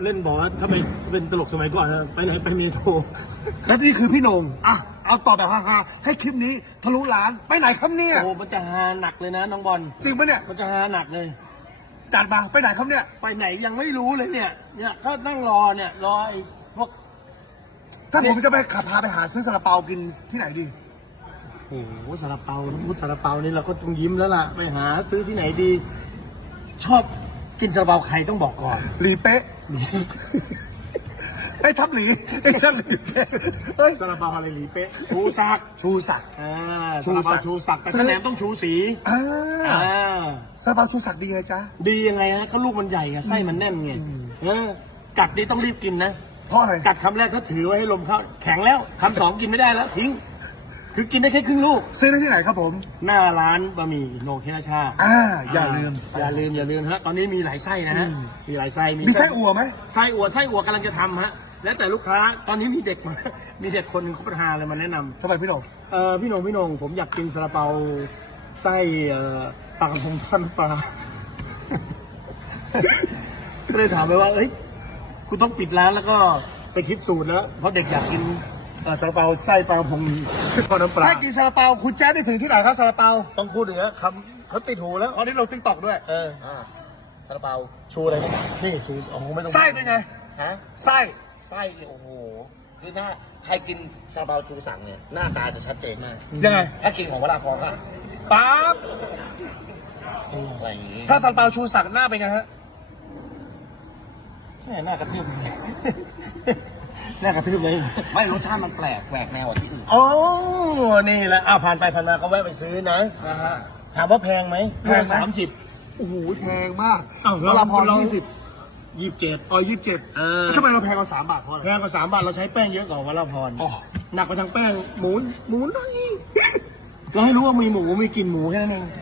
เล่นบอกว่าถ้าไม่เป็นตลกสมัยก่อนนะไปไหนไปเมโทรและนี่คือพี่โหนงอะ เอาตอบแบบฮาๆให้คลิปนี้ทะลุล้านไปไหนครับเนี่ย โอ้มันจะฮาหนักเลยนะน้องบอลจริงปะเนี่ย มันจะฮาหนักเลย จัดมาไปไหนครับเนี่ย ไปไหนยังไม่รู้เลยเนี่ย เนี่ยถ้านั่งรอเนี่ยรอไอ้พวก ถ้าผมจะไปขับพาไปหาซื้อซาลาเปากินที่ไหนดีโอ้โหซาลาเปาพูดซาลาเปานี่เราก็ต้องยิ้มแล้วล่ะ ไปหาซื้อที่ไหนดี ชอบกินซาลาเปาใครต้องบอกก่อนหลีเป๊ะ ไอ้ทับหลีไอ้ช่างหลีเป๊ะเฮ้ยซาลาเปาอะไรหลีเป๊ะชูศักดิ์ชูศักดิ์อ่าชูซาลาศัเปากดิ์ชูศักดิ์แต่คะแนนต้องชูสีอ่าอ่าซาลาเปาชูศักดิ์ดีไงจ๊ะดียังไงนะเขาลูกมันใหญ่ไงไส้มันแน่นไงอืมเออกัดนี่ต้องรีบกินนะเพราะอะไรกัดคำแรกถ้าถือไว้ให้ลมเข้าแข็งแล้วคำสองกินไม่ได้แล้วทิ้ง คือกินได้แค่ครึ่งลูก ซื้อได้ที่ไหนครับผม หน้าร้านบะหมี่โนเทนาชาอ่าอย่าลืม อย่าลืมอย่าลืมฮะ ตอนนี้มีหลายไส้นะฮะ อืม มีหลายไส้มีไส้อั่วไหม ไส้อั่วไส้อั่วกำลังจะทำฮะ แล้วแต่ลูกค้า ตอนนี้มีเด็กมา มีเด็กคนหนึงเขาประทานเลยมาแนะนำ ทำไมพี่โหนงเออพี่หนงพี่หนงผมอยากกินซาลาเปาไส้เอ่อปลากระพงทอดน้ำปลา ก็เลยถามไปว่าเอ้ยคุณต้องปิดร้านแล้วก็ไปคิดสูตรแล้วเพราะเด็กอยากกินเอ่อ ซาลาเปาไส้ปลากระพงทอดน้ำปลาถ้ากินซาลาเปาคุณแจ๊ดได้ถึงที่ไหนครับซาลาเปาต้องพูดถึงนะคำเขาติดหูแล้วตอนนี้เราติ๊กตอกด้วยเออซาลาเปาชูอะไรนะนี่ชูอ๋อไม่ต้องไส้เป็นไงฮะไส้ไส้เนี่ยโอ้โหคือหน้าใครกินซาลาเปาชูสั่งเนี่ยหน้าตาจะชัดเจนมากยังไงถ้ากินของวราพรก็ปั๊บอะไรอย่างงี้ถ้าซาลาเปาชูศักดิ์หน้าเป็นไงฮะแม่น่ากระทืบเลย น่ากระทืบเลยไม่รสชาติมันแปลกแหวกแนวกว่าที่อื่นอ๋อนี่แหละอะผ่านไปผ่านมาก็แวะไปซื้อนะ นะฮะ ถามว่าแพงไหมแพงไหม สามสิบ โอ้โหแพงมากอ้าววราพรเรา ยี่สิบยี่สิบเจ็ด อ๋อยี่สิบเจ็ดเออ ทำไมเราแพงกว่าสามบาทเพราะอะไร แพงกว่าสามบาทเราใช้แป้งเยอะกว่าวัลพรอ๋อ หนักกว่าทางแป้งหมูหมูน้อยเราให้รู้ว่ามีหมูมีกลิ่นหมูแค่นั้นเอง